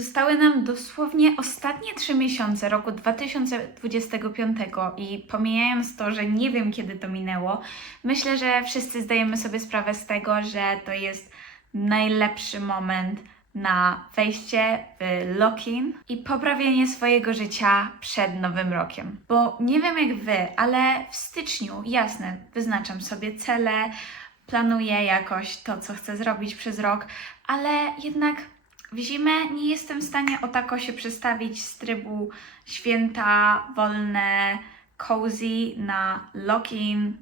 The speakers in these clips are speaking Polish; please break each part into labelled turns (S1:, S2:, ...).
S1: Zostały nam dosłownie ostatnie trzy miesiące roku 2025 i pomijając to, że nie wiem kiedy to minęło, myślę, że wszyscy zdajemy sobie sprawę z tego, że to jest najlepszy moment na wejście w lock-in i poprawienie swojego życia przed nowym rokiem. Bo nie wiem jak wy, ale w styczniu, jasne, wyznaczam sobie cele, planuję jakoś to, co chcę zrobić przez rok, ale jednak w zimę nie jestem w stanie o tako się przestawić z trybu święta, wolne, cozy na lock-in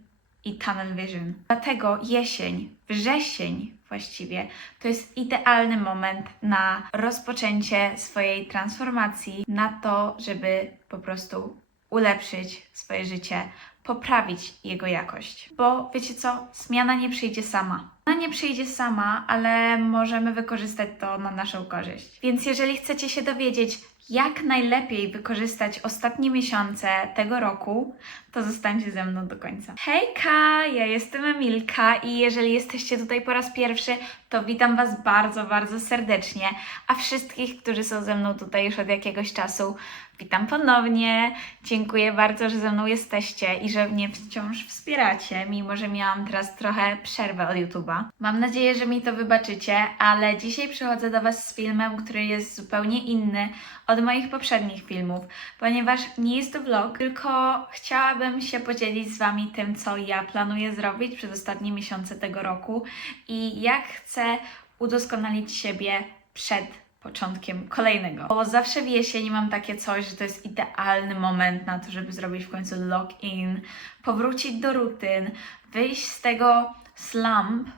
S1: i tunnel vision. Dlatego jesień, wrzesień właściwie, to jest idealny moment na rozpoczęcie swojej transformacji, na to, żeby po prostu ulepszyć swoje życie, poprawić jego jakość. Bo wiecie co? Zmiana nie przyjdzie sama. Ona nie przyjdzie sama, ale możemy wykorzystać to na naszą korzyść. Więc jeżeli chcecie się dowiedzieć, jak najlepiej wykorzystać ostatnie miesiące tego roku, to zostańcie ze mną do końca. Hejka, ja jestem Emilka i jeżeli jesteście tutaj po raz pierwszy, to witam Was bardzo, bardzo serdecznie, a wszystkich, którzy są ze mną tutaj już od jakiegoś czasu, witam ponownie. Dziękuję bardzo, że ze mną jesteście i że mnie wciąż wspieracie, mimo że miałam teraz trochę przerwę od YouTube'a. Mam nadzieję, że mi to wybaczycie, ale dzisiaj przychodzę do Was z filmem, który jest zupełnie inny od moich poprzednich filmów, ponieważ nie jest to vlog, tylko chciałabym się podzielić z Wami tym, co ja planuję zrobić przez ostatnie miesiące tego roku i jak chcę udoskonalić siebie przed początkiem kolejnego. Bo zawsze w jesieni mam takie coś, że to jest idealny moment na to, żeby zrobić w końcu lock-in, powrócić do rutyn, wyjść z tego slump,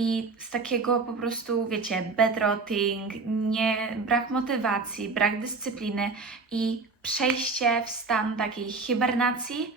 S1: i z takiego po prostu, wiecie, bad rotting, nie, brak motywacji, brak dyscypliny i przejście w stan takiej hibernacji,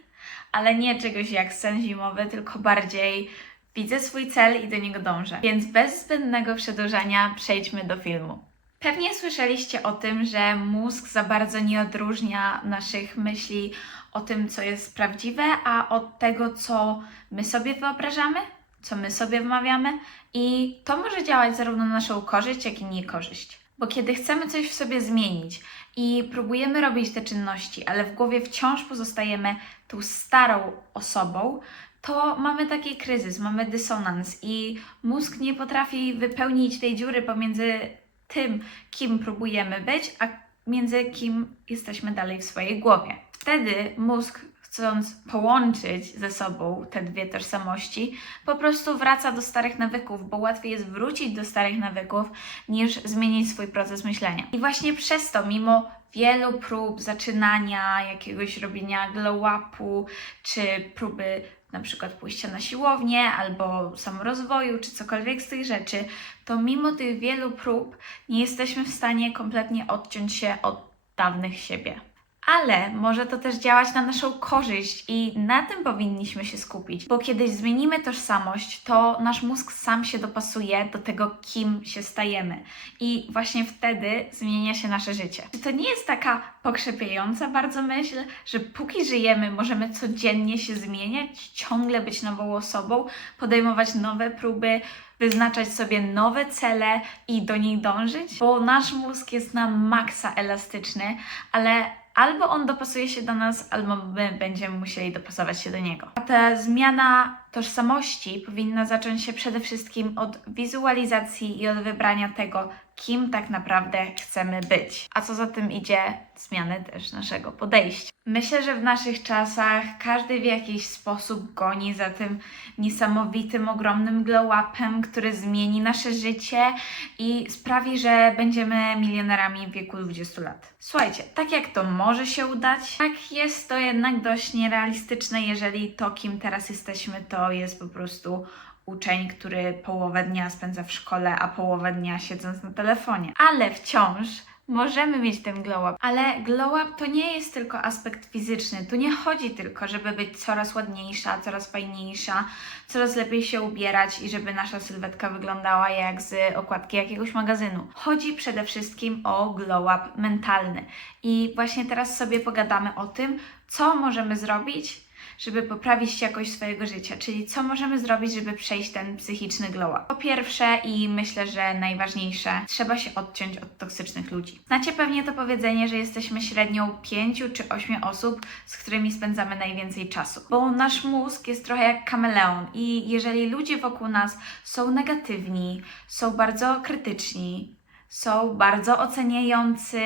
S1: ale nie czegoś jak sen zimowy, tylko bardziej widzę swój cel i do niego dążę. Więc bez zbędnego przedłużania przejdźmy do filmu. Pewnie słyszeliście o tym, że mózg za bardzo nie odróżnia naszych myśli o tym, co jest prawdziwe, a od tego, co my sobie wyobrażamy, co my sobie wmawiamy, i to może działać zarówno na naszą korzyść, jak i niekorzyść. Bo kiedy chcemy coś w sobie zmienić i próbujemy robić te czynności, ale w głowie wciąż pozostajemy tą starą osobą, to mamy taki kryzys, mamy dysonans i mózg nie potrafi wypełnić tej dziury pomiędzy tym, kim próbujemy być, a między kim jesteśmy dalej w swojej głowie. Wtedy mózg, chcąc połączyć ze sobą te dwie tożsamości, po prostu wraca do starych nawyków, bo łatwiej jest wrócić do starych nawyków niż zmienić swój proces myślenia. I właśnie przez to, mimo wielu prób zaczynania jakiegoś robienia glow-upu, czy próby na przykład pójścia na siłownię albo samorozwoju, czy cokolwiek z tych rzeczy, to mimo tych wielu prób nie jesteśmy w stanie kompletnie odciąć się od dawnych siebie. Ale może to też działać na naszą korzyść i na tym powinniśmy się skupić, bo kiedy zmienimy tożsamość, to nasz mózg sam się dopasuje do tego, kim się stajemy. I właśnie wtedy zmienia się nasze życie. Czy to nie jest taka pokrzepiająca bardzo myśl, że póki żyjemy, możemy codziennie się zmieniać, ciągle być nową osobą, podejmować nowe próby, wyznaczać sobie nowe cele i do nich dążyć? Bo nasz mózg jest na maksa elastyczny, ale albo on dopasuje się do nas, albo my będziemy musieli dopasować się do niego. A ta zmiana tożsamości powinna zacząć się przede wszystkim od wizualizacji i od wybrania tego, kim tak naprawdę chcemy być. A co za tym idzie, zmiany też naszego podejścia. Myślę, że w naszych czasach każdy w jakiś sposób goni za tym niesamowitym, ogromnym glow-upem, który zmieni nasze życie i sprawi, że będziemy milionerami w wieku 20 lat. Słuchajcie, tak jak to może się udać, tak jest to jednak dość nierealistyczne, jeżeli to, kim teraz jesteśmy, to jest po prostu uczeń, który połowę dnia spędza w szkole, a połowę dnia siedząc na telefonie. Ale wciąż możemy mieć ten glow up. Ale glow up to nie jest tylko aspekt fizyczny. Tu nie chodzi tylko, żeby być coraz ładniejsza, coraz fajniejsza, coraz lepiej się ubierać i żeby nasza sylwetka wyglądała jak z okładki jakiegoś magazynu. Chodzi przede wszystkim o glow up mentalny. I właśnie teraz sobie pogadamy o tym, co możemy zrobić, żeby poprawić jakość swojego życia, czyli co możemy zrobić, żeby przejść ten psychiczny glow up. Po pierwsze i myślę, że najważniejsze, trzeba się odciąć od toksycznych ludzi. Znacie pewnie to powiedzenie, że jesteśmy średnią pięciu czy ośmiu osób, z którymi spędzamy najwięcej czasu. Bo nasz mózg jest trochę jak kameleon i jeżeli ludzie wokół nas są negatywni, są bardzo krytyczni, są bardzo oceniający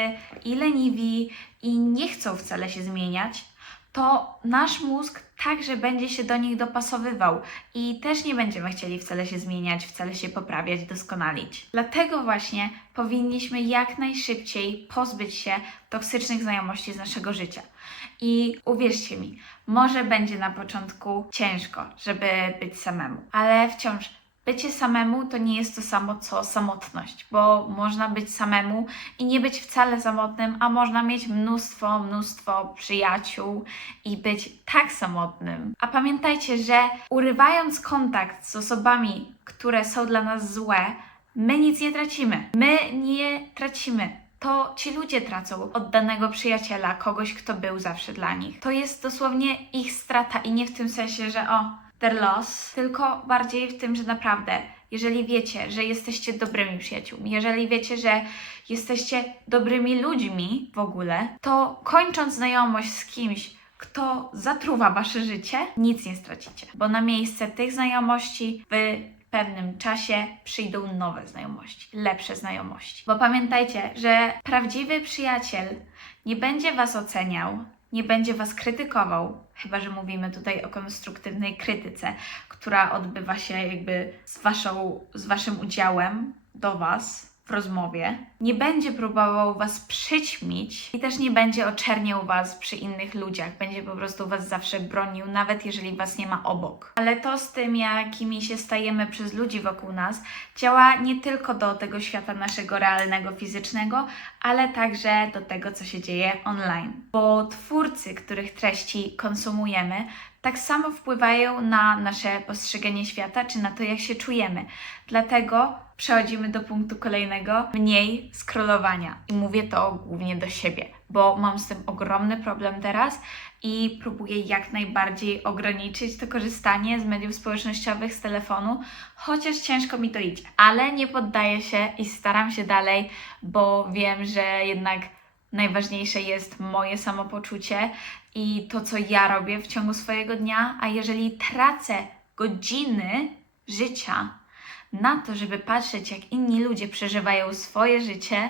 S1: i leniwi i nie chcą wcale się zmieniać, to nasz mózg także będzie się do nich dopasowywał i też nie będziemy chcieli wcale się zmieniać, wcale się poprawiać, doskonalić. Dlatego właśnie powinniśmy jak najszybciej pozbyć się toksycznych znajomości z naszego życia. I uwierzcie mi, może będzie na początku ciężko, żeby być samemu, ale wciąż bycie samemu to nie jest to samo co samotność, bo można być samemu i nie być wcale samotnym, a można mieć mnóstwo, mnóstwo przyjaciół i być tak samotnym. A pamiętajcie, że urywając kontakt z osobami, które są dla nas złe, my nic nie tracimy. My nie tracimy. To ci ludzie tracą od danego przyjaciela, kogoś, kto był zawsze dla nich. To jest dosłownie ich strata i nie w tym sensie, że o, their loss, tylko bardziej w tym, że naprawdę, jeżeli wiecie, że jesteście dobrymi przyjaciółmi, jeżeli wiecie, że jesteście dobrymi ludźmi w ogóle, to kończąc znajomość z kimś, kto zatruwa wasze życie, nic nie stracicie, bo na miejsce tych znajomości w pewnym czasie przyjdą nowe znajomości, lepsze znajomości. Bo pamiętajcie, że prawdziwy przyjaciel nie będzie was oceniał, nie będzie was krytykował, chyba że mówimy tutaj o konstruktywnej krytyce, która odbywa się jakby z, waszą, z waszym udziałem do was w rozmowie. Nie będzie próbował was przyćmić i też nie będzie oczerniał was przy innych ludziach. Będzie po prostu was zawsze bronił, nawet jeżeli was nie ma obok. Ale to z tym, jakimi się stajemy przez ludzi wokół nas, działa nie tylko do tego świata naszego realnego, fizycznego, ale także do tego, co się dzieje online. Bo twórcy, których treści konsumujemy, tak samo wpływają na nasze postrzeganie świata, czy na to, jak się czujemy. Dlatego przechodzimy do punktu kolejnego: mniej scrollowania. I mówię to głównie do siebie, bo mam z tym ogromny problem teraz i próbuję jak najbardziej ograniczyć to korzystanie z mediów społecznościowych, z telefonu, chociaż ciężko mi to idzie. Ale nie poddaję się i staram się dalej, bo wiem, że jednak najważniejsze jest moje samopoczucie i to, co ja robię w ciągu swojego dnia, a jeżeli tracę godziny życia na to, żeby patrzeć, jak inni ludzie przeżywają swoje życie,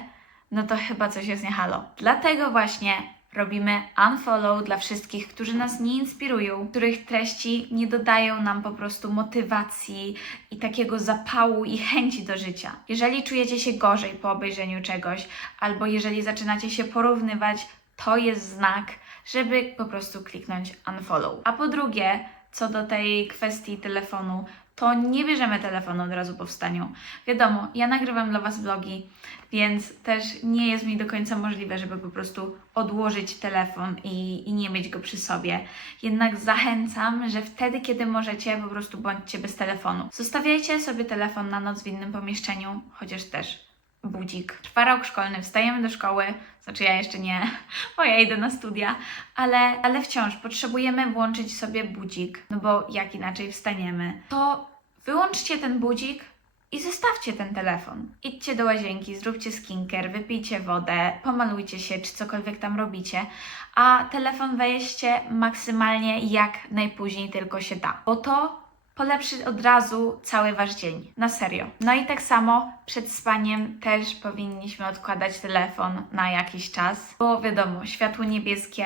S1: no to chyba coś jest nie halo. Dlatego właśnie robimy unfollow dla wszystkich, którzy nas nie inspirują, których treści nie dodają nam po prostu motywacji i takiego zapału i chęci do życia. Jeżeli czujecie się gorzej po obejrzeniu czegoś, albo jeżeli zaczynacie się porównywać, to jest znak, żeby po prostu kliknąć unfollow. A po drugie, co do tej kwestii telefonu, to nie bierzemy telefonu od razu po wstaniu. Wiadomo, ja nagrywam dla Was vlogi, więc też nie jest mi do końca możliwe, żeby po prostu odłożyć telefon i, i nie mieć go przy sobie. Jednak zachęcam, że wtedy, kiedy możecie, po prostu bądźcie bez telefonu. Zostawiajcie sobie telefon na noc w innym pomieszczeniu, chociaż też budzik. Trwa rok szkolny, wstajemy do szkoły, znaczy ja jeszcze nie, bo ja idę na studia, ale, ale wciąż potrzebujemy włączyć sobie budzik, no bo jak inaczej wstaniemy. To wyłączcie ten budzik i zostawcie ten telefon. Idźcie do łazienki, zróbcie skincare, wypijcie wodę, pomalujcie się, czy cokolwiek tam robicie, a telefon weźcie maksymalnie jak najpóźniej tylko się da, bo to polepszy od razu cały wasz dzień. Na serio. No i tak samo przed spaniem też powinniśmy odkładać telefon na jakiś czas, bo wiadomo, światło niebieskie,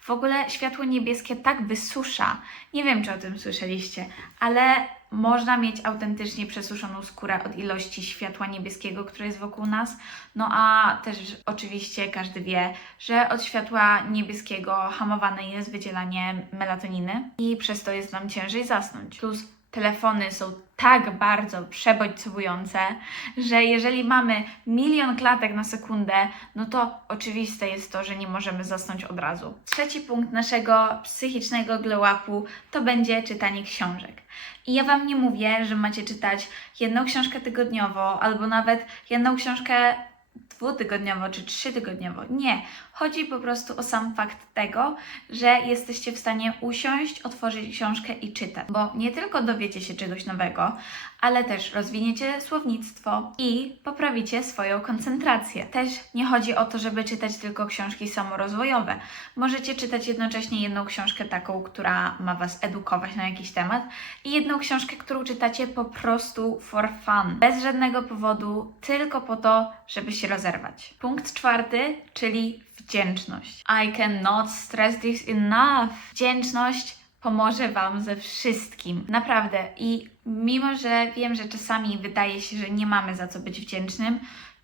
S1: w ogóle światło niebieskie tak wysusza. Nie wiem, czy o tym słyszeliście, ale można mieć autentycznie przesuszoną skórę od ilości światła niebieskiego, które jest wokół nas. No a też oczywiście każdy wie, że od światła niebieskiego hamowane jest wydzielanie melatoniny i przez to jest nam ciężej zasnąć. Plus telefony są tak bardzo przebodźcowujące, że jeżeli mamy milion klatek na sekundę, no to oczywiste jest to, że nie możemy zasnąć od razu. Trzeci punkt naszego psychicznego glow-upu to będzie czytanie książek. I ja Wam nie mówię, że macie czytać jedną książkę tygodniowo, albo nawet jedną książkę dwutygodniowo czy trzytygodniowo. Nie. Chodzi po prostu o sam fakt tego, że jesteście w stanie usiąść, otworzyć książkę i czytać. Bo nie tylko dowiecie się czegoś nowego, ale też rozwiniecie słownictwo i poprawicie swoją koncentrację. Też nie chodzi o to, żeby czytać tylko książki samorozwojowe. Możecie czytać jednocześnie jedną książkę taką, która ma Was edukować na jakiś temat i jedną książkę, którą czytacie po prostu for fun. Bez żadnego powodu, tylko po to, żeby się Punkt czwarty, czyli wdzięczność. I cannot stress this enough. Wdzięczność pomoże Wam ze wszystkim. Naprawdę. I mimo, że wiem, że czasami wydaje się, że nie mamy za co być wdzięcznym,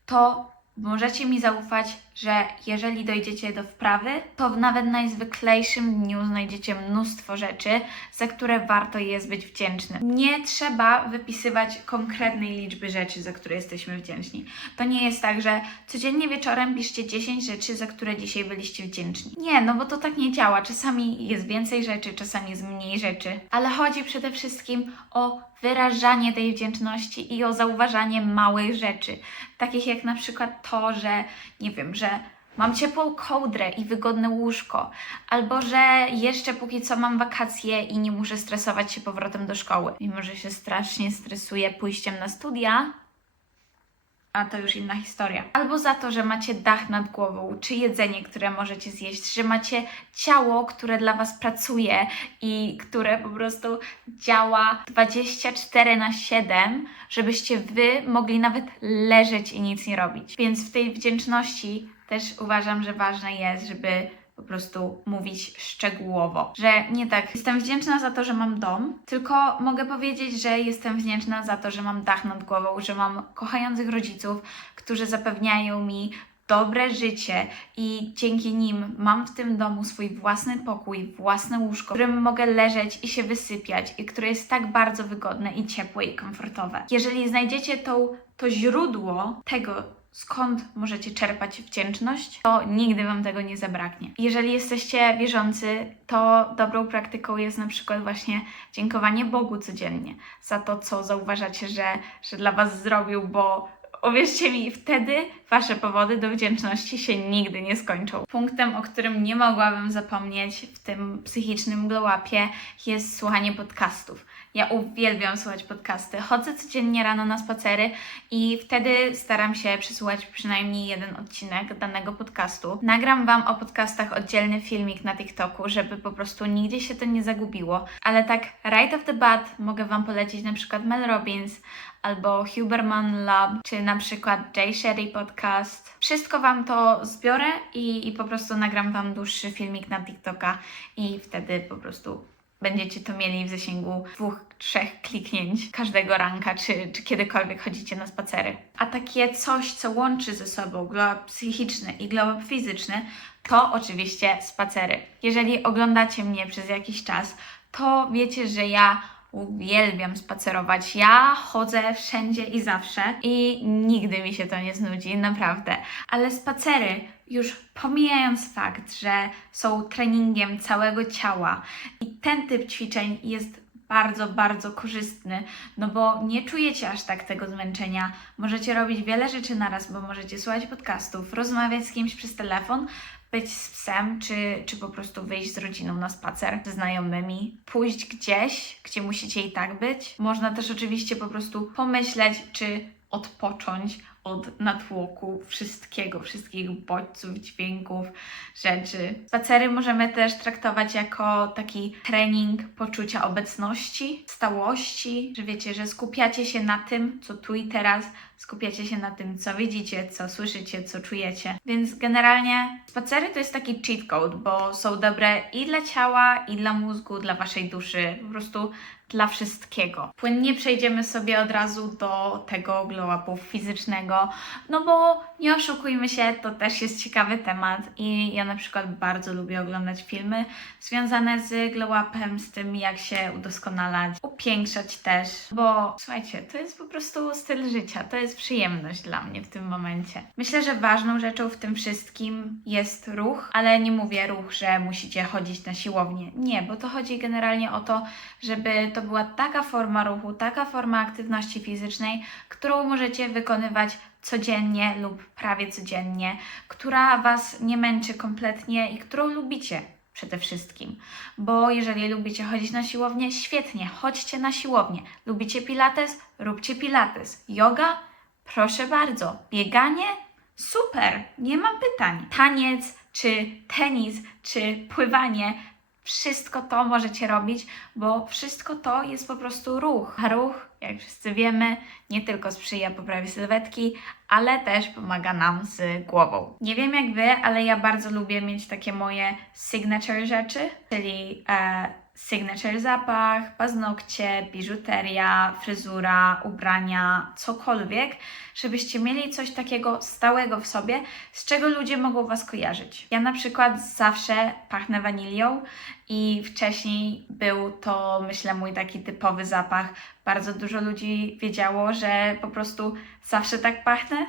S1: to możecie mi zaufać, że jeżeli dojdziecie do wprawy, to w nawet najzwyklejszym dniu znajdziecie mnóstwo rzeczy, za które warto jest być wdzięcznym. Nie trzeba wypisywać konkretnej liczby rzeczy, za które jesteśmy wdzięczni. To nie jest tak, że codziennie wieczorem piszcie 10 rzeczy, za które dzisiaj byliście wdzięczni. Nie, no bo to tak nie działa. Czasami jest więcej rzeczy, czasami jest mniej rzeczy, ale chodzi przede wszystkim o wyrażanie tej wdzięczności i o zauważanie małych rzeczy, takich jak na przykład to, że nie wiem, że mam ciepłą kołdrę i wygodne łóżko, albo że jeszcze póki co mam wakacje i nie muszę stresować się powrotem do szkoły, mimo że się strasznie stresuję pójściem na studia. A to już inna historia. Albo za to, że macie dach nad głową, czy jedzenie, które możecie zjeść, że macie ciało, które dla Was pracuje i które po prostu działa 24 na 7, żebyście Wy mogli nawet leżeć i nic nie robić. Więc w tej wdzięczności też uważam, że ważne jest, żeby po prostu mówić szczegółowo. Że nie tak, jestem wdzięczna za to, że mam dom, tylko mogę powiedzieć, że jestem wdzięczna za to, że mam dach nad głową, że mam kochających rodziców, którzy zapewniają mi dobre życie i dzięki nim mam w tym domu swój własny pokój, własne łóżko, w którym mogę leżeć i się wysypiać i które jest tak bardzo wygodne i ciepłe i komfortowe. Jeżeli znajdziecie tą, to źródło tego, skąd możecie czerpać wdzięczność, to nigdy Wam tego nie zabraknie. Jeżeli jesteście wierzący, to dobrą praktyką jest na przykład właśnie dziękowanie Bogu codziennie za to, co zauważacie, że, że dla Was zrobił, bo Uwierzcie mi, wtedy Wasze powody do wdzięczności się nigdy nie skończą. Punktem, o którym nie mogłabym zapomnieć w tym psychicznym glow-upie jest słuchanie podcastów. Ja uwielbiam słuchać podcasty. Chodzę codziennie rano na spacery i wtedy staram się przysłuchać przynajmniej jeden odcinek danego podcastu. Nagram Wam o podcastach oddzielny filmik na TikToku, żeby po prostu nigdzie się to nie zagubiło. Ale tak right off the bat mogę Wam polecić na przykład Mel Robbins albo Huberman Lab, czy na przykład Jay Sherry Podcast. Wszystko Wam to zbiorę i, i po prostu nagram Wam dłuższy filmik na TikToka i wtedy po prostu będziecie to mieli w zasięgu dwóch, trzech kliknięć każdego ranka, czy, czy kiedykolwiek chodzicie na spacery. A takie coś, co łączy ze sobą glow up psychiczny i glow up fizyczny, to oczywiście spacery. Jeżeli oglądacie mnie przez jakiś czas, to wiecie, że ja uwielbiam spacerować. Ja chodzę wszędzie i zawsze i nigdy mi się to nie znudzi, naprawdę. Ale spacery, już pomijając fakt, że są treningiem całego ciała i ten typ ćwiczeń jest bardzo, bardzo korzystny, no bo nie czujecie aż tak tego zmęczenia. Możecie robić wiele rzeczy naraz, bo możecie słuchać podcastów, rozmawiać z kimś przez telefon, być z psem, czy, czy po prostu wyjść z rodziną na spacer, ze znajomymi, pójść gdzieś, gdzie musicie i tak być. Można też oczywiście po prostu pomyśleć, czy odpocząć od natłoku wszystkiego, wszystkich bodźców, dźwięków, rzeczy. Spacery możemy też traktować jako taki trening poczucia obecności, stałości, że wiecie, że skupiacie się na tym, co tu i teraz, skupiacie się na tym, co widzicie, co słyszycie, co czujecie. Więc generalnie spacery to jest taki cheat code, bo są dobre i dla ciała, i dla mózgu, dla waszej duszy, po prostu dla wszystkiego. Płynnie przejdziemy sobie od razu do tego glow-upu fizycznego, no bo nie oszukujmy się, to też jest ciekawy temat i ja na przykład bardzo lubię oglądać filmy związane z glow-upem, z tym jak się udoskonalać, upiększać też, bo słuchajcie, to jest po prostu styl życia, to jest przyjemność dla mnie w tym momencie. Myślę, że ważną rzeczą w tym wszystkim jest ruch, ale nie mówię ruch, że musicie chodzić na siłownię. Nie, bo to chodzi generalnie o to, żeby to była taka forma ruchu, taka forma aktywności fizycznej, którą możecie wykonywać codziennie lub prawie codziennie, która Was nie męczy kompletnie i którą lubicie przede wszystkim. Bo jeżeli lubicie chodzić na siłownię, świetnie, chodźcie na siłownię. Lubicie pilates? Róbcie pilates. Yoga? Proszę bardzo. Bieganie? Super, nie mam pytań. Taniec, czy tenis, czy pływanie, wszystko to możecie robić, bo wszystko to jest po prostu ruch. A ruch, jak wszyscy wiemy, nie tylko sprzyja poprawie sylwetki, ale też pomaga nam z głową. Nie wiem jak wy, ale ja bardzo lubię mieć takie moje signature rzeczy, czyli e, signature zapach, paznokcie, biżuteria, fryzura, ubrania, cokolwiek, żebyście mieli coś takiego stałego w sobie, z czego ludzie mogą Was kojarzyć. Ja na przykład zawsze pachnę wanilią i wcześniej był to, myślę, mój taki typowy zapach. Bardzo dużo ludzi wiedziało, że po prostu zawsze tak pachnę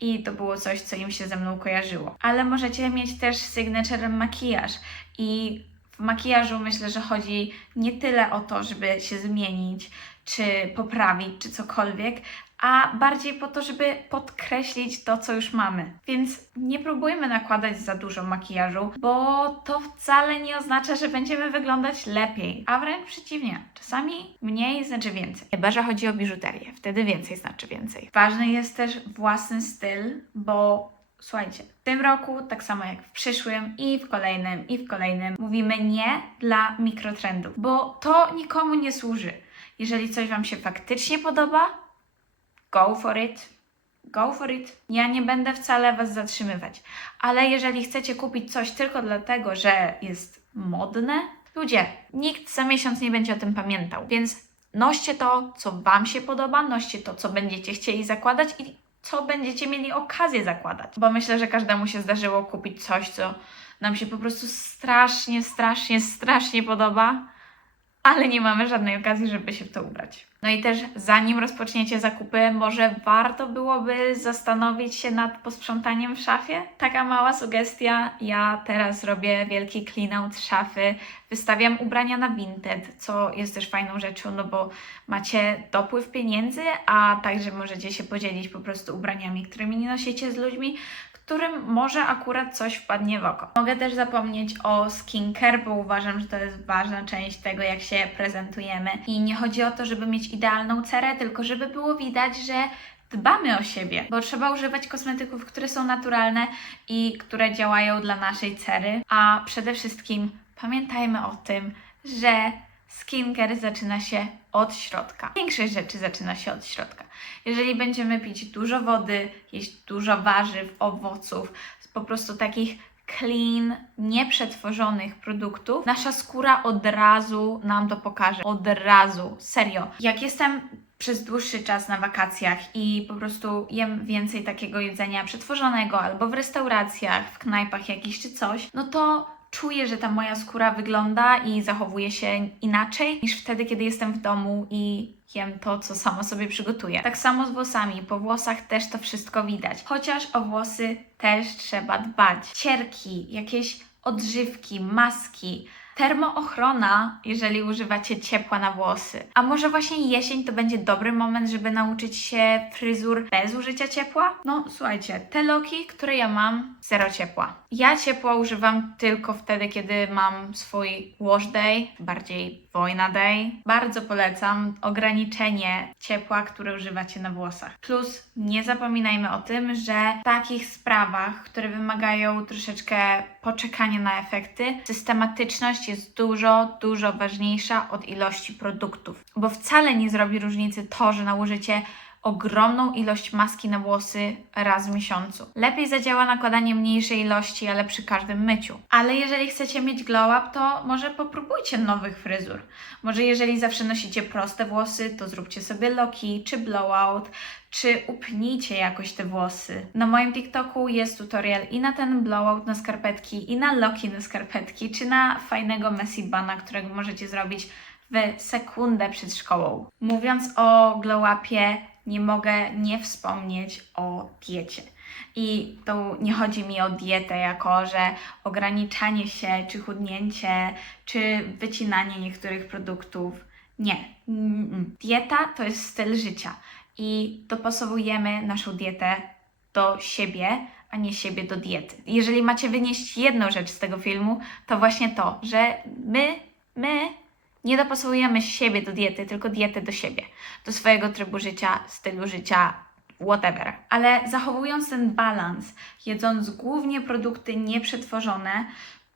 S1: i to było coś, co im się ze mną kojarzyło. Ale możecie mieć też signature makijaż i w makijażu myślę, że chodzi nie tyle o to, żeby się zmienić, czy poprawić, czy cokolwiek, a bardziej po to, żeby podkreślić to, co już mamy. Więc nie próbujmy nakładać za dużo makijażu, bo to wcale nie oznacza, że będziemy wyglądać lepiej, a wręcz przeciwnie. Czasami mniej znaczy więcej. Chyba, że chodzi o biżuterię, wtedy więcej znaczy więcej. Ważny jest też własny styl, bo Słuchajcie, w tym roku, tak samo jak w przyszłym i w kolejnym, i w kolejnym, mówimy nie dla mikrotrendów, bo to nikomu nie służy. Jeżeli coś Wam się faktycznie podoba, go for it. Go for it. Ja nie będę wcale Was zatrzymywać. Ale jeżeli chcecie kupić coś tylko dlatego, że jest modne, ludzie, nikt za miesiąc nie będzie o tym pamiętał. Więc noście to, co Wam się podoba, noście to, co będziecie chcieli zakładać i co będziecie mieli okazję zakładać. Bo myślę, że każdemu się zdarzyło kupić coś, co nam się po prostu strasznie, strasznie, strasznie podoba, ale nie mamy żadnej okazji, żeby się w to ubrać. No i też zanim rozpoczniecie zakupy, może warto byłoby zastanowić się nad posprzątaniem w szafie? Taka mała sugestia. Ja teraz robię wielki clean out szafy, wystawiam ubrania na Vinted, co jest też fajną rzeczą, no bo macie dopływ pieniędzy, a także możecie się podzielić po prostu ubraniami, którymi nie nosicie z ludźmi, którym może akurat coś wpadnie w oko. Mogę też zapomnieć o skincare, bo uważam, że to jest ważna część tego, jak się prezentujemy. I nie chodzi o to, żeby mieć idealną cerę, tylko żeby było widać, że dbamy o siebie, bo trzeba używać kosmetyków, które są naturalne i które działają dla naszej cery, a przede wszystkim pamiętajmy o tym, że skincare zaczyna się od środka. Większość rzeczy zaczyna się od środka. Jeżeli będziemy pić dużo wody, jeść dużo warzyw, owoców, po prostu takich clean, nieprzetworzonych produktów, nasza skóra od razu nam to pokaże. Od razu, serio. Jak jestem przez dłuższy czas na wakacjach i po prostu jem więcej takiego jedzenia przetworzonego albo w restauracjach, w knajpach jakiś czy coś, no to czuję, że ta moja skóra wygląda i zachowuje się inaczej niż wtedy, kiedy jestem w domu i jem to, co samo sobie przygotuję. Tak samo z włosami. Po włosach też to wszystko widać. Chociaż o włosy też trzeba dbać. Cierki, jakieś odżywki, maski, Termoochrona, jeżeli używacie ciepła na włosy. A może właśnie jesień to będzie dobry moment, żeby nauczyć się fryzur bez użycia ciepła? No słuchajcie, te loki, które ja mam, zero ciepła. Ja ciepła używam tylko wtedy, kiedy mam swój wash day, bardziej wojna day. Bardzo polecam ograniczenie ciepła, które używacie na włosach. Plus nie zapominajmy o tym, że w takich sprawach, które wymagają troszeczkę poczekania na efekty, systematyczność jest dużo, dużo ważniejsza od ilości produktów. Bo wcale nie zrobi różnicy to, że nałożycie ogromną ilość maski na włosy raz w miesiącu. Lepiej zadziała nakładanie mniejszej ilości, ale przy każdym myciu. Ale jeżeli chcecie mieć glow up, to może popróbujcie nowych fryzur. Może jeżeli zawsze nosicie proste włosy, to zróbcie sobie loki czy blowout, czy upnijcie jakoś te włosy. Na moim TikToku jest tutorial i na ten blowout na skarpetki, i na loki na skarpetki, czy na fajnego messy bana, którego możecie zrobić w sekundę przed szkołą. Mówiąc o glow upie, nie mogę nie wspomnieć o diecie. I to nie chodzi mi o dietę, jako że ograniczanie się, czy chudnięcie, czy wycinanie niektórych produktów. Nie. Mm, mm. Dieta to jest styl życia i dopasowujemy naszą dietę do siebie, a nie siebie do diety. Jeżeli macie wynieść jedną rzecz z tego filmu, to właśnie to, że my, my nie dopasowujemy siebie do diety, tylko dietę do siebie, do swojego trybu życia, stylu życia, whatever. Ale zachowując ten balans, jedząc głównie produkty nieprzetworzone,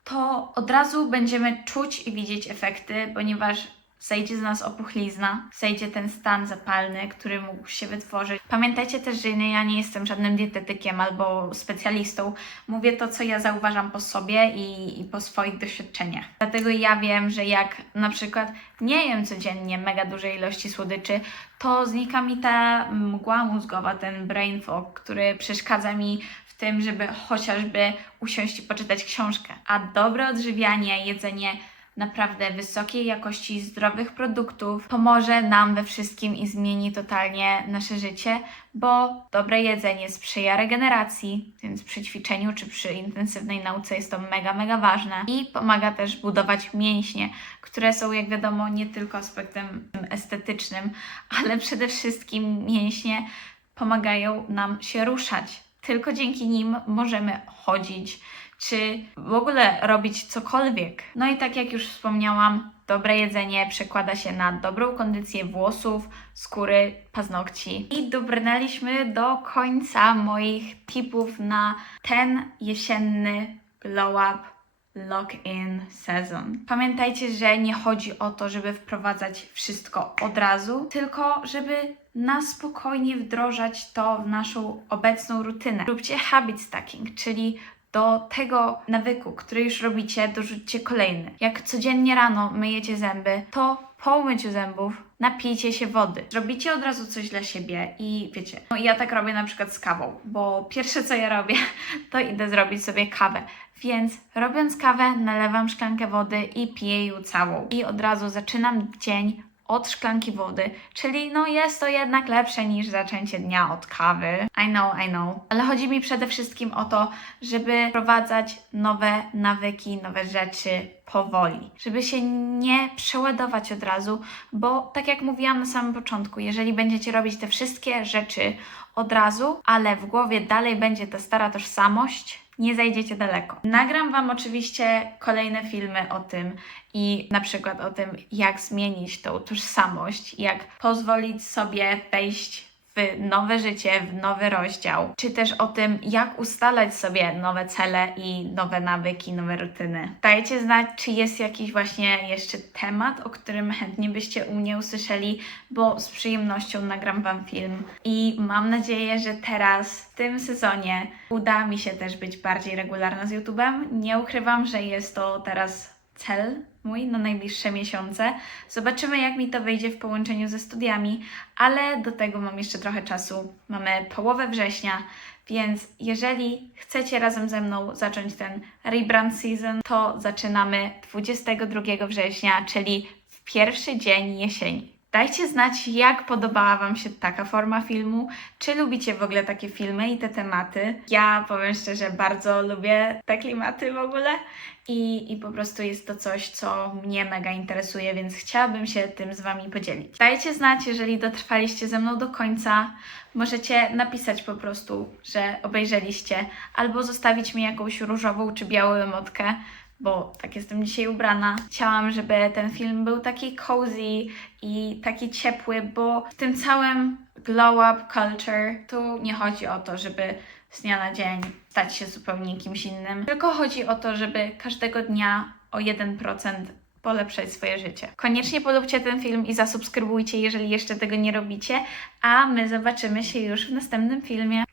S1: to od razu będziemy czuć i widzieć efekty, ponieważ zejdzie z nas opuchlizna, zejdzie ten stan zapalny, który mógł się wytworzyć. Pamiętajcie też, że ja nie jestem żadnym dietetykiem albo specjalistą. Mówię to, co ja zauważam po sobie i, i po swoich doświadczeniach. Dlatego ja wiem, że jak na przykład nie jem codziennie mega dużej ilości słodyczy, to znika mi ta mgła mózgowa, ten brain fog, który przeszkadza mi w tym, żeby chociażby usiąść i poczytać książkę. A dobre odżywianie, jedzenie naprawdę wysokiej jakości, zdrowych produktów pomoże nam we wszystkim i zmieni totalnie nasze życie, bo dobre jedzenie sprzyja regeneracji, więc przy ćwiczeniu czy przy intensywnej nauce jest to mega, mega ważne i pomaga też budować mięśnie, które są, jak wiadomo, nie tylko aspektem estetycznym, ale przede wszystkim mięśnie pomagają nam się ruszać. Tylko dzięki nim możemy chodzić, czy w ogóle robić cokolwiek. No i tak jak już wspomniałam, dobre jedzenie przekłada się na dobrą kondycję włosów, skóry, paznokci. I dobrnęliśmy do końca moich tipów na ten jesienny glow up lock-in sezon. Pamiętajcie, że nie chodzi o to, żeby wprowadzać wszystko od razu, tylko żeby na spokojnie wdrożać to w naszą obecną rutynę. Róbcie habit stacking, czyli do tego nawyku, który już robicie, dorzućcie kolejny. Jak codziennie rano myjecie zęby, to po umyciu zębów napijcie się wody. Zrobicie od razu coś dla siebie i wiecie, no ja tak robię na przykład z kawą, bo pierwsze co ja robię, to idę zrobić sobie kawę. Więc robiąc kawę, nalewam szklankę wody i piję ją całą. I od razu zaczynam dzień od szklanki wody, czyli no jest to jednak lepsze niż zaczęcie dnia od kawy. I know, I know. Ale chodzi mi przede wszystkim o to, żeby wprowadzać nowe nawyki, nowe rzeczy powoli, żeby się nie przeładować od razu, bo tak jak mówiłam na samym początku, jeżeli będziecie robić te wszystkie rzeczy od razu, ale w głowie dalej będzie ta stara tożsamość, nie zajdziecie daleko. Nagram Wam oczywiście kolejne filmy o tym i na przykład o tym, jak zmienić tą tożsamość, jak pozwolić sobie wejść nowe życie, w nowy rozdział, czy też o tym, jak ustalać sobie nowe cele i nowe nawyki, nowe rutyny. Dajcie znać, czy jest jakiś właśnie jeszcze temat, o którym chętnie byście u mnie usłyszeli, bo z przyjemnością nagram Wam film. I mam nadzieję, że teraz, w tym sezonie, uda mi się też być bardziej regularna z YouTube'em. Nie ukrywam, że jest to teraz cel mój na najbliższe miesiące. Zobaczymy, jak mi to wyjdzie w połączeniu ze studiami, ale do tego mam jeszcze trochę czasu. Mamy połowę września, więc jeżeli chcecie razem ze mną zacząć ten rebrand season, to zaczynamy 22 września, czyli w pierwszy dzień jesieni. Dajcie znać, jak podobała Wam się taka forma filmu, czy lubicie w ogóle takie filmy i te tematy. Ja powiem szczerze, bardzo lubię te klimaty w ogóle i, i po prostu jest to coś, co mnie mega interesuje, więc chciałabym się tym z Wami podzielić. Dajcie znać, jeżeli dotrwaliście ze mną do końca. Możecie napisać po prostu, że obejrzeliście, albo zostawić mi jakąś różową czy białą emotkę bo tak jestem dzisiaj ubrana. Chciałam, żeby ten film był taki cozy i taki ciepły, bo w tym całym glow up culture tu nie chodzi o to, żeby z dnia na dzień stać się zupełnie kimś innym, tylko chodzi o to, żeby każdego dnia o 1% polepszać swoje życie. Koniecznie polubcie ten film i zasubskrybujcie, jeżeli jeszcze tego nie robicie, a my zobaczymy się już w następnym filmie.